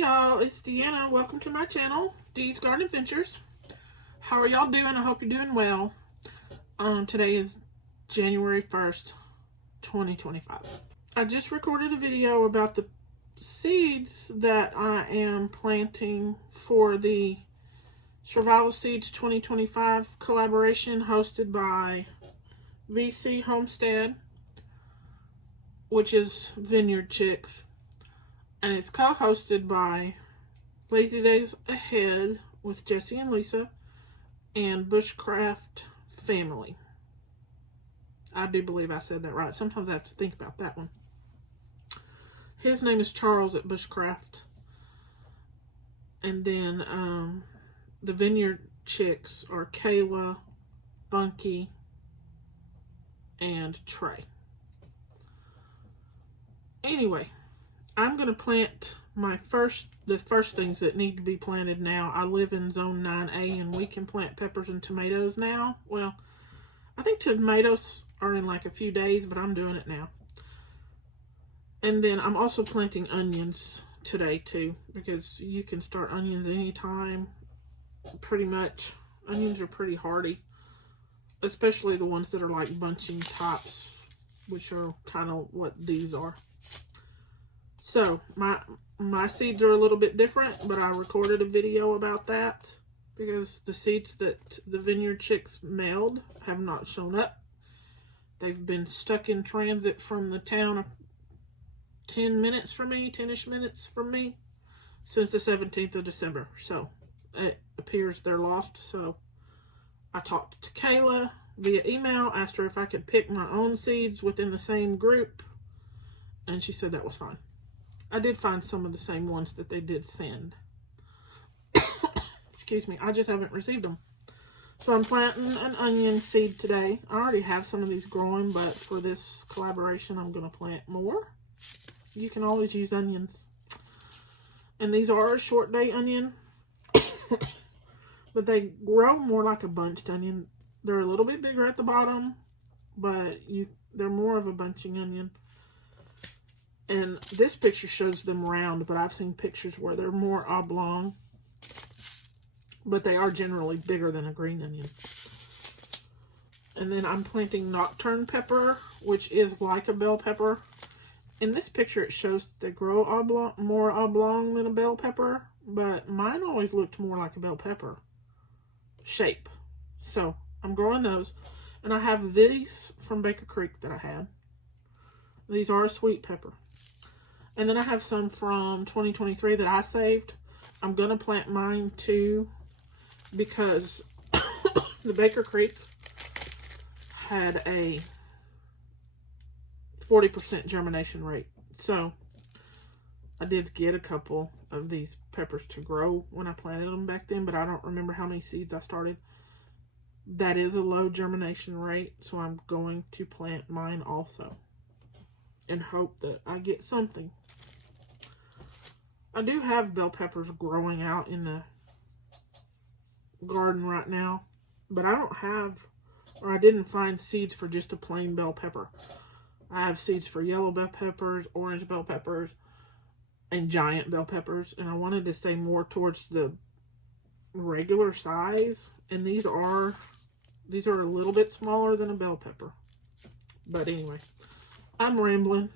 y'all, it's Deanna. Welcome to my channel, Dee's Garden Adventures. How are y'all doing? I hope you're doing well. Today is January 1st, 2025. I just recorded a video about the seeds that I am planting for the Survival Seeds 2025 collaboration hosted by VC Homestead, which is Vineyard Chicks. And it's co-hosted by Lazy Days Ahead with Jesse and Lisa and Bushcraft Family. I do believe I said that right. Sometimes I have to think about that one. His name is Charles at Bushcraft. And then the Vineyard Chicks are Kayla, Bunky, and Trey. Anyway, I'm going to plant the first things that need to be planted now. I live in zone 9A and we can plant peppers and tomatoes now. Well, I think tomatoes are in like a few days, but I'm doing it now. And then I'm also planting onions today too, because you can start onions anytime, pretty much. Onions are pretty hardy, especially the ones that are like bunching tops, which are kind of what these are. So, my seeds are a little bit different, but I recorded a video about that because the seeds that the Vineyard Chicks mailed have not shown up. They've been stuck in transit from the town of 10-ish minutes from me since the 17th of December. So, it appears they're lost. So, I talked to Kayla via email, asked her if I could pick my own seeds within the same group, and she said that was fine. I did find some of the same ones that they did send. Excuse me, I just haven't received them. So I'm planting an onion seed today. I already have some of these growing, but for this collaboration, I'm going to plant more. You can always use onions. And these are a short day onion, but they grow more like a bunched onion. They're a little bit bigger at the bottom, but they're more of a bunching onion. And this picture shows them round, but I've seen pictures where they're more oblong. But they are generally bigger than a green onion. And then I'm planting nocturne pepper, which is like a bell pepper. In this picture, it shows that they grow more oblong than a bell pepper. But mine always looked more like a bell pepper shape. So I'm growing those. And I have these from Baker Creek that I had. These are a sweet pepper. And then I have some from 2023 that I saved. I'm going to plant mine too because the Baker Creek had a 40% germination rate. So I did get a couple of these peppers to grow when I planted them back then, but I don't remember how many seeds I started. That is a low germination rate, so I'm going to plant mine also and hope that I get something. I do have bell peppers growing out in the garden right now, but I don't have, or I didn't find seeds for just a plain bell pepper. I have seeds for yellow bell peppers, orange bell peppers, and giant bell peppers, and I wanted to stay more towards the regular size, and these are a little bit smaller than a bell pepper. But anyway, I'm rambling.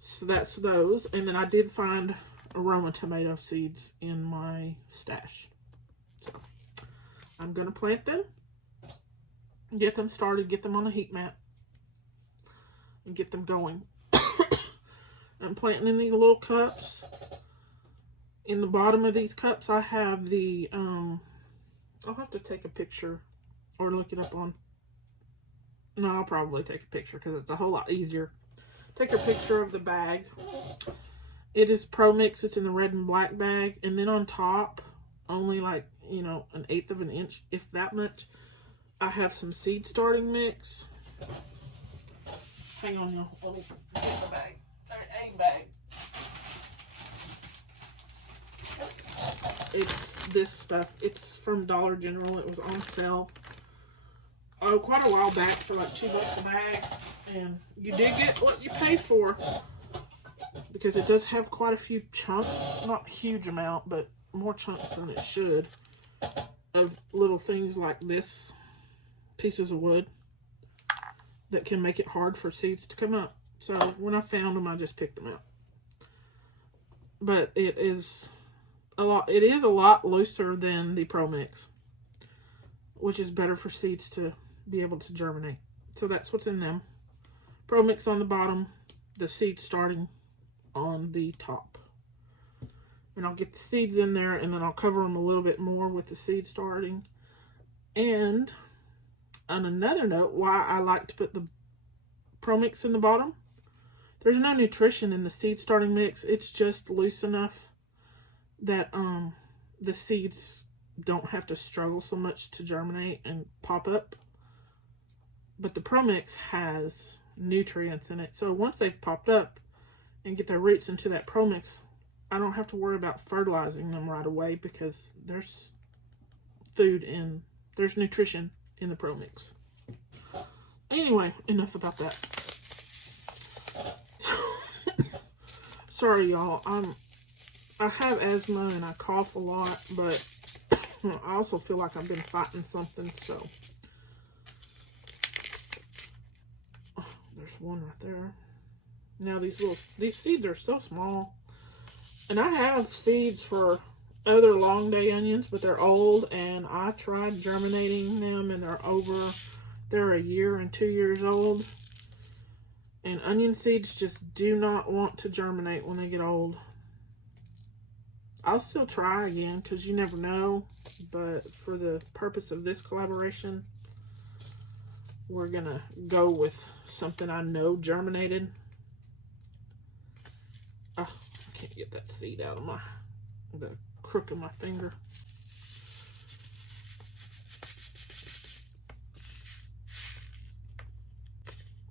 So that's those. And then I did find aroma tomato seeds in my stash. So I'm going to plant them, get them started, get them on a heat mat, and get them going. I'm planting in these little cups. In the bottom of these cups, I have the, I'll have to take a picture or look it up on. No, I'll probably take a picture because it's a whole lot easier. Take a picture of the bag. It is Pro Mix. It's in the red and black bag. And then on top, only like, you know, 1/8 of an inch, if that much, I have some seed starting mix. Hang on, y'all. Let me get the bag. A bag. It's this stuff. It's from Dollar General. It was on sale quite a while back for like $2 a bag, and you did get what you pay for. because it does have quite a few chunks, not a huge amount, but more chunks than it should, of little things like this, pieces of wood, that can make it hard for seeds to come up. So when I found them, I just picked them out. But it is a lot looser than the Pro Mix, which is better for seeds to be able to germinate. So that's what's in them. Pro Mix on the bottom, the seed starting on the top. And I'll get the seeds in there, and then I'll cover them a little bit more with the seed starting. And on another note, why I like to put the Pro Mix in the bottom, there's no nutrition in the seed starting mix. It's just loose enough that the seeds don't have to struggle so much to germinate and pop up. But the Pro Mix has nutrients in it. So once they've popped up and get their roots into that Pro Mix, I don't have to worry about fertilizing them right away, because there's there's nutrition in the Pro Mix. Anyway, enough about that. Sorry, y'all. I have asthma and I cough a lot, but I also feel like I've been fighting something, so. Oh, there's one right there. Now these seeds are so small. And I have seeds for other long day onions, but they're old, and I tried germinating them, and they're a year and 2 years old. And onion seeds just do not want to germinate when they get old. I'll still try again, because you never know. But for the purpose of this collaboration, we're going to go with something I know germinated. Oh, I can't get that seed out of the crook of my finger.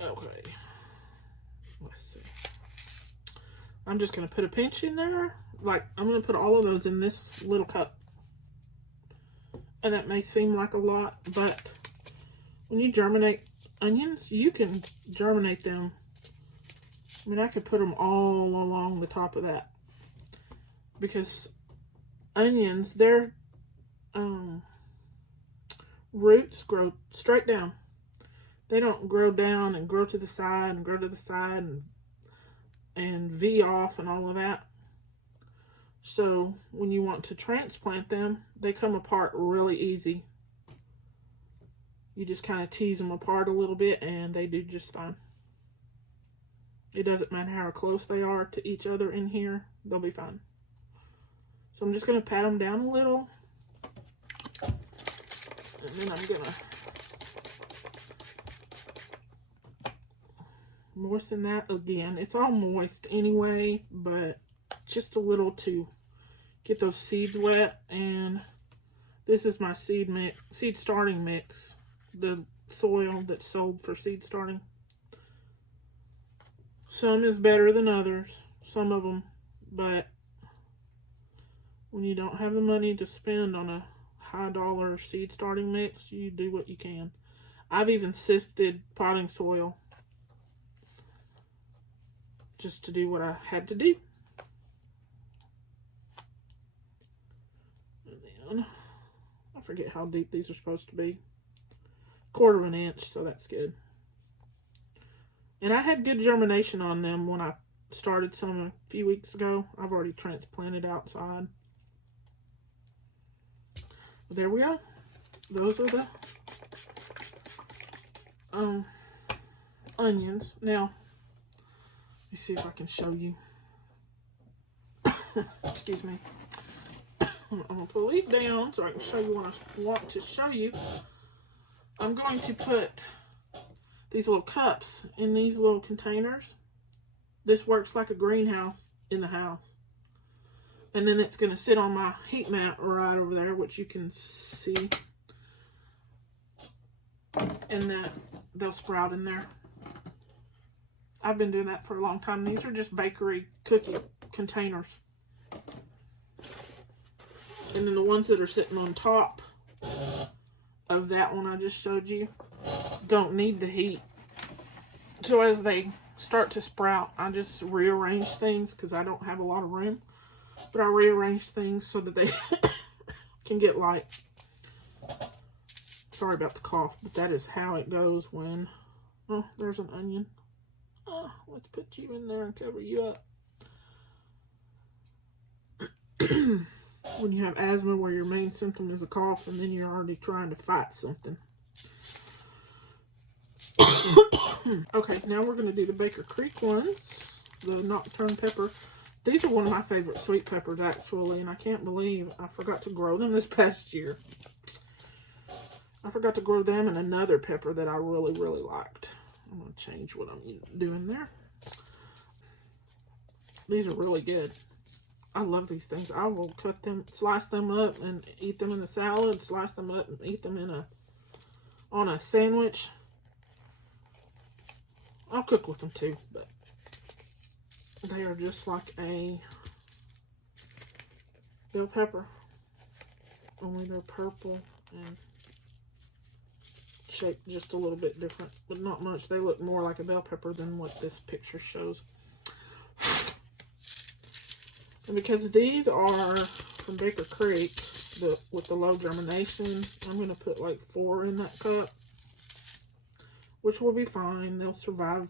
Okay. Let's see. I'm just going to put a pinch in there. Like, I'm going to put all of those in this little cup. And that may seem like a lot, but when you germinate onions, you can germinate them. I mean, I could put them all along the top of that. Because onions, their roots grow straight down. They don't grow down and grow to the side and grow to the side and V off and all of that. So when you want to transplant them, they come apart really easy. You just kind of tease them apart a little bit and they do just fine. It doesn't matter how close they are to each other in here, they'll be fine. So I'm just going to pat them down a little. And then I'm going to moisten that again. It's all moist anyway, but just a little to get those seeds wet. And this is my seed starting mix, the soil that's sold for seed starting. Some is better than others, some of them, but when you don't have the money to spend on a high dollar seed starting mix, you do what you can. I've even sifted potting soil just to do what I had to do. And then, I forget how deep these are supposed to be. 1/4 inch, so that's good. And I had good germination on them when I started some a few weeks ago. I've already transplanted outside. But there we go. Those are the onions. Now, let me see if I can show you. Excuse me. I'm going to pull these down so I can show you what I want to show you. I'm going to put these little cups in these little containers. This works like a greenhouse in the house. And then it's going to sit on my heat mat right over there, which you can see. And then they'll sprout in there. I've been doing that for a long time. These are just bakery cookie containers. And then the ones that are sitting on top of that one I just showed you don't need the heat. So as they start to sprout, I just rearrange things because I don't have a lot of room. But I rearrange things so that they can get light. Sorry about the cough, but that is how it goes when... Oh, there's an onion. Let's put you in there and cover you up. When you have asthma where your main symptom is a cough and then you're already trying to fight something. Okay, now we're going to do the Baker Creek ones. The Nocturne Pepper. These are one of my favorite sweet peppers, actually, and I can't believe I forgot to grow them this past year. I forgot to grow them and another pepper that I really, really liked. I'm going to change what I'm doing there. These are really good. I love these things. I will cut them, slice them up and eat them in a salad, slice them up and eat them on a sandwich. I'll cook with them too, but they are just like a bell pepper, only they're purple and shaped just a little bit different, but not much. They look more like a bell pepper than what this picture shows. And because these are from Baker Creek, with the low germination, I'm going to put like 4 in that cup, which will be fine. They'll survive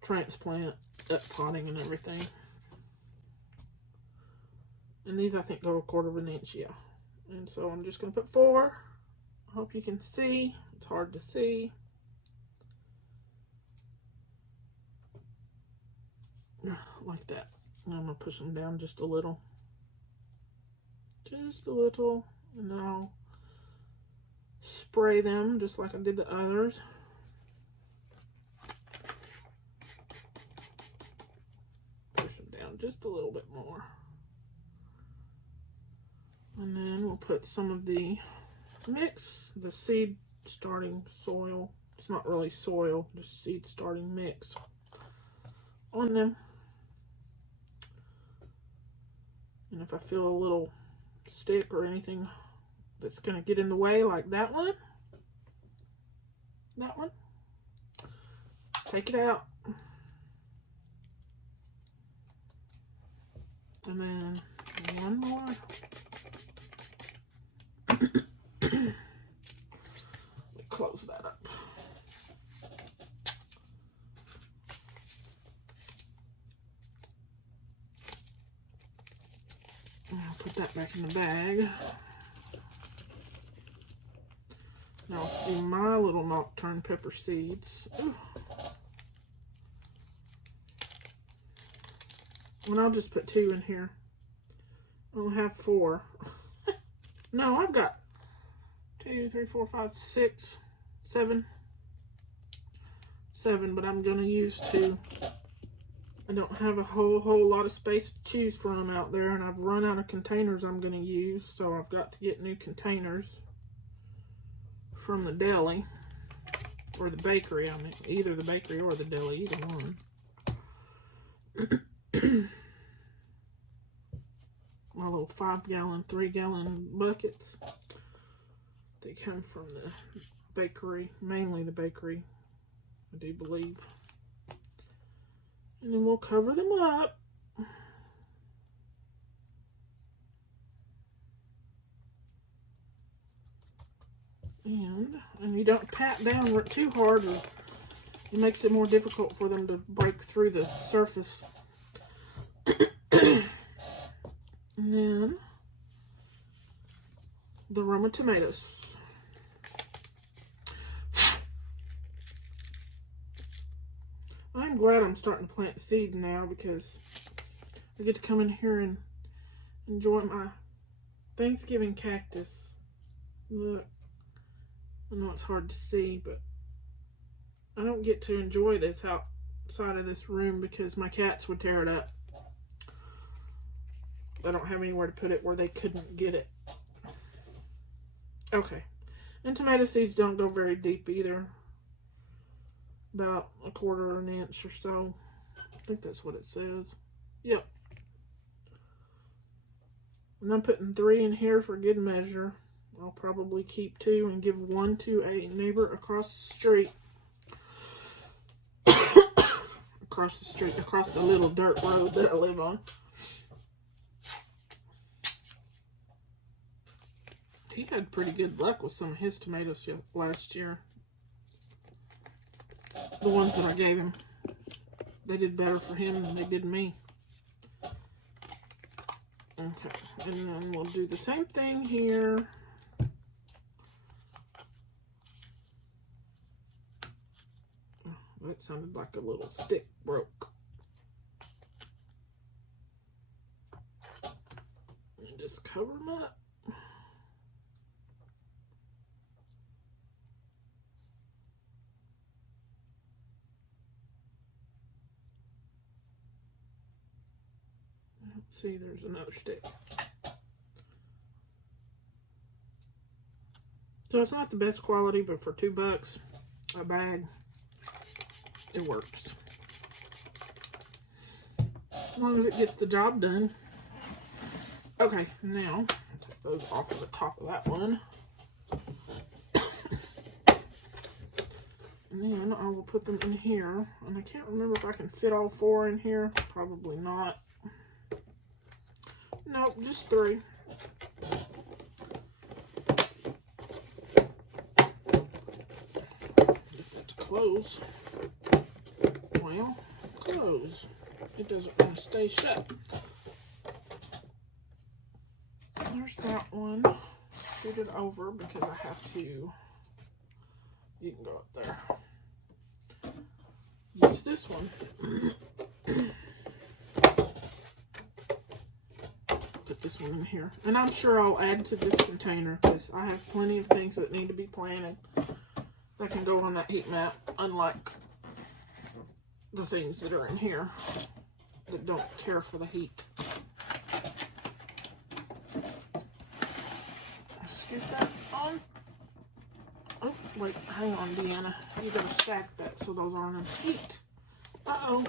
transplant, potting, and everything. And these, I think, go 1/4 inch, yeah. And so I'm just going to put 4. I hope you can see. It's hard to see. Like that. And I'm going to push them down just a little. Just a little. And then I'll spray them just like I did the others. Push them down just a little bit more. And then we'll put some of the mix, the seed starting soil. It's not really soil, just seed starting mix on them. And if I feel a little stick or anything that's going to get in the way, like that one, take it out. And then one more. Close that up. I'll put that back in the bag. Now I'll do my little Nocturne pepper seeds. Ooh. And I'll just put 2 in here. I'll have 4. No, I've got 2, 3, 4, 5, 6, 7. 7, but I'm going to use 2. I don't have a whole lot of space to choose from out there, and I've run out of containers I'm going to use, so I've got to get new containers from the deli, or the bakery. I mean, either the bakery or the deli, either one. My little 5-gallon, 3-gallon buckets. They come from the bakery, mainly the bakery, I do believe. And then we'll cover them up. And you don't pat down too hard, or it makes it more difficult for them to break through the surface. And then the Roma tomatoes. I'm glad I'm starting to plant seed now because I get to come in here and enjoy my Thanksgiving cactus. Look, I know it's hard to see, but I don't get to enjoy this outside of this room because my cats would tear it up. I don't have anywhere to put it where they couldn't get it. Okay. And tomato seeds don't go very deep either. About 1/4 inch or so. I think that's what it says. Yep. And I'm putting 3 in here for good measure. I'll probably keep 2 and give 1 to a neighbor across the street. across the street, across the little dirt road that I live on. He had pretty good luck with some of his tomatoes last year. The ones that I gave him. They did better for him than they did me. Okay, and then we'll do the same thing here. Oh, that sounded like a little stick broke. And just cover them up. See, there's another stick. So it's not the best quality, but for $2 a bag, it works. As long as it gets the job done. Okay, now take those off of the top of that one. And then I will put them in here. And I can't remember if I can fit all 4 in here. Probably not. Nope, just 3. Get that to close. Well, close. It doesn't want to stay shut. There's that one. Scoot it over because I have to. You can go up there. Use this one. Put this one in here. And I'm sure I'll add to this container because I have plenty of things that need to be planted that can go on that heat map, unlike the things that are in here that don't care for the heat. Scoot that on. Oh, wait, hang on, Deanna. You gotta stack that so those aren't in heat. Uh-oh.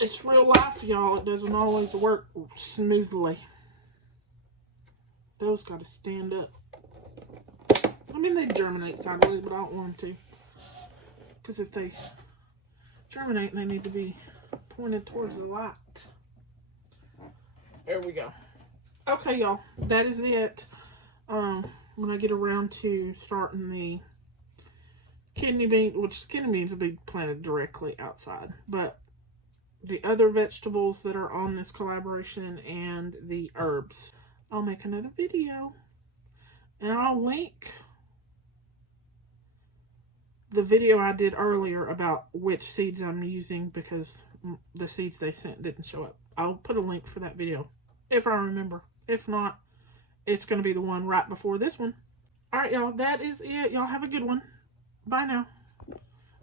It's real life, y'all. It doesn't always work smoothly. Those gotta stand up. I mean, they germinate sideways, but I don't want them to. Because if they germinate, they need to be pointed towards the light. There we go. Okay, y'all. That is it. When I get around to starting the kidney beans, which kidney beans will be planted directly outside, but the other vegetables that are on this collaboration and the herbs, I'll make another video. And I'll link the video I did earlier about which seeds I'm using because the seeds they sent didn't show up. I'll put a link for that video if I remember. If not, it's going to be the one right before this one. Alright, y'all. That is it. Y'all have a good one. Bye now.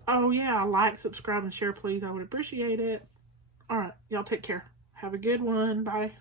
Oh, yeah. Like, subscribe, and share, please. I would appreciate it. Alright. Y'all take care. Have a good one. Bye.